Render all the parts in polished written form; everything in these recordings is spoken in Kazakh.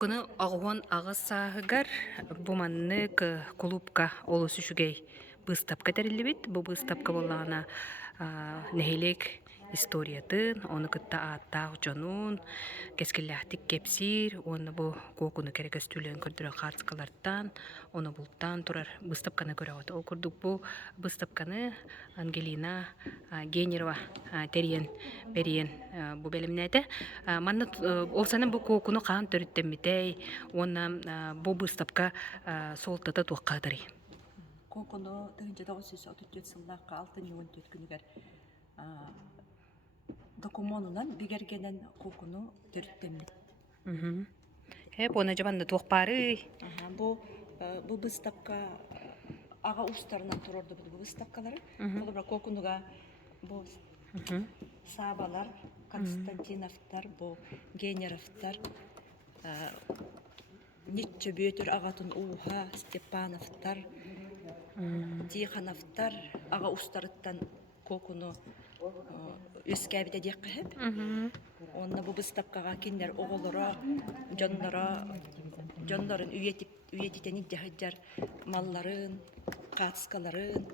Кыны оҕуон аҕыс сааһыгар буманнык клубка олус үчүгэй быстапка териллибит. Бу быстапка боллаана нэһилик историятын, оны кытта ааттаах дьонун, кескиллээхтик кепсир, оны бу куокуну керекестүүлэн көрдүрө хаарскалартан, оны бултан турар быстапканы көрөҕөт. Ол курдук бу быстапканы Ангелина Генерова териен бериен бу белемнээте. Манна олсаны бу куокуну хаан төрүттэммитей, оны бу быстапка солтата туаккаатары. Коконо 1934 сыллааққа 6-14 күнігер документунан бигергенен коконо төрттеммит. Оны жабанды туақпары. Бу быстапка ага устарынан турорду бу быстапкалары. Бу коконуга бу Сабалар, Константиновтар, бу Генеровтар, Нитче бөтөр агатын Уха, Степановтар, Тихановтар, ага устарыттан кокуну өскәбите дек кыһып. Онна бу быстапкага киндер оголоро, жондорун үйетитени жахыджар малларын, катскаларын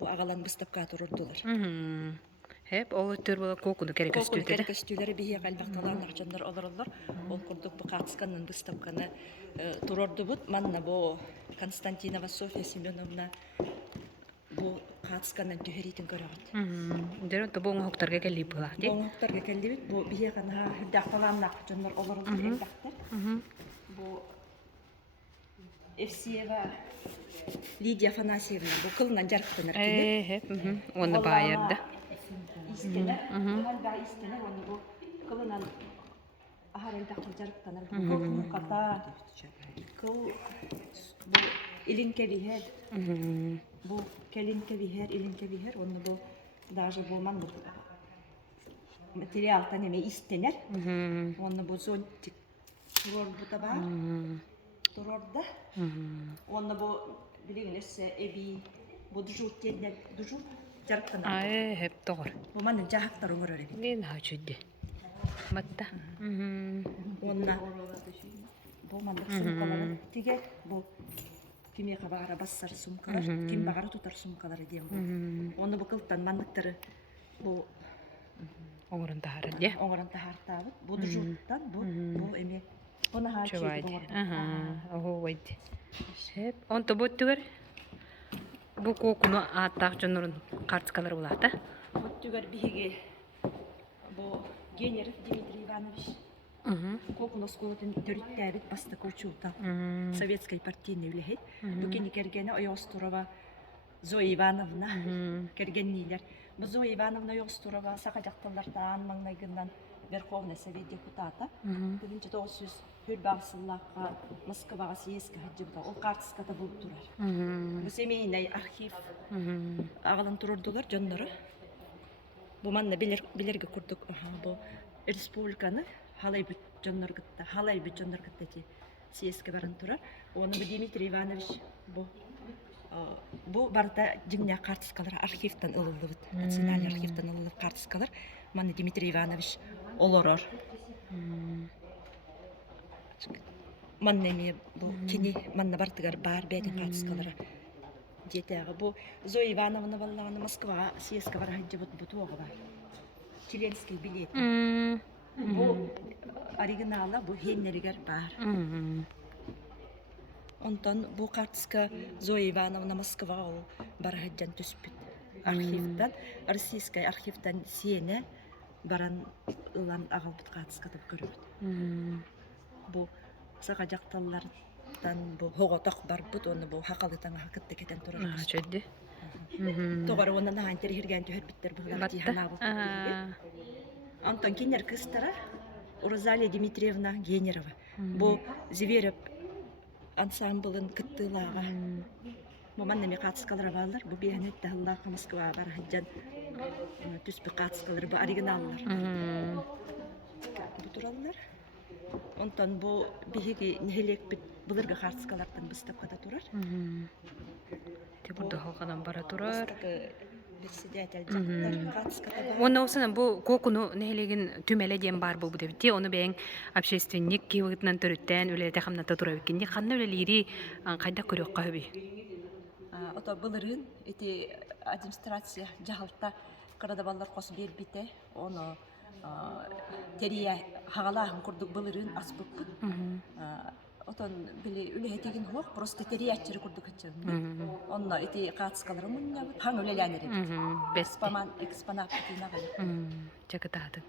бу агалан быстапка турурдулар. Ол өттөр бола кокуну керекестүүлдер. Кокуну керекестүүлери бихе калбакталар жондор олороллор. Ол курдук бу катсканын быстапканы турурдубут. Манна бу Константинова Софья Семеновна бу катсканын түһеритин көрөгөт. Дөрөт бу оңоктарга келип була, ди. Оңоктарга келдибит. Бу бихе гана хырдакталаннак жондор олороллор элдактар. Бу Евсеева Лидия Афанасьевна бу кылынан жарыктанар кини. Оны байырды. Истелер, халда истелер, оны бу кылынан ахар элдактар жарыктанар. Бу ката, бу илинке бихер, бу келинке бихер, оны бу даже болман бу материалтан эме истелер. Оны бу зонтик турор бутаба. Турорда. Оны бу билигинесе эби бу дужуттендер, дужут жарыктанар. Хеп тогор. Бу манын жахактар оңорор. Мен хачудде. Батта. Онна бу мандык сумкалары тиге бу киме кабагара бассар сумкалар, ким багара тутар сумкалары дем бу. Оны бу кылтан мандыктары бу Оңорун тахарат, де. оңорон тахартабыт. Бу дужуттан бу эме буна хачы Чувайди. Ого вайди. Хеп, онто боттугар. Бу кокуну ааттаах жонорун картскалар булата. Оттугар биһиги бу Генеров Дмитрий Иванович кокуну сколотын төрүттәбит баста кочулта советской партийный үлехет. Бу кени кергени Оёстурова Зоя Ивановна кергеннилер. Бу Зоя Ивановна Оёстурова сака жакталардан маңнайгындан Верховный Совет депутата. 1900 Хүрбагсыллакка Москвага съездка хаджыбыта. Ол картската болуп турар. Бу семейный архив агалан турурдулар жондору. Бу манна билерге курдук. Бу республиканы халай бүт жондоргытта ти съездка баран турар. Оны бу Дмитрий Иванович бу барда жиңне картскалар архивтан ылылыбыт. Национальный архивтан ылылып картскалар. Манна Дмитрий Иванович олорор. Манна эме бу кини манна бартыгар бар бэдин картскалары. Жетега бу Зоя Ивановна баллаганы Москвага съездка бара хаджыбыт бу туога. Членский билет. Бу оригиналы бу хеннеригер бар. Онтон бу картска Зоя Ивановна Москвага ол бара хаджан түспүт. Архивтан, российский архивтан сене баран ылан агалбыт картска деп көрөт. Бу сага жакталлардан бу хоготок барбыт, оны бу хакалытан хакытты кетен турар. Чөдде. Тогар онан хантер хирген төһөрбиттер булар тиханабы. Антон кинер кыстара Розалия Дмитриевна Генерова. Бу Зверев ансамблын кыттылага. Бу маннами катскалар балдар, бу бехнет тахылла Москва бар хаджан түспү катскалар бу оригиналлар. Бу тураллар. Онтон бу биһиги нехелек бит буларга катскалардан быстап ката турар. Те бурда халкадан бара турар. председатель жактар катыската. Онна осына бу кокуну нехелеген түмеле дем бар бу дебити. Оны бең общественник кибытнан төрүттен үлете хамната тура бикенди. Ханна үлелири кайда көрөккө хөби. Ото былырын эти администрация жагалта кырада баллар кос бербите. Оны терия хагалаһын курдук былырын аспыппыт. Отон били үлехетеген хок просто териячыры курдук хачырын. Онно эти катыскалары муннабыт. Хаң үлеләнер. Беспаман Экспонат битинагы. Чакытатын.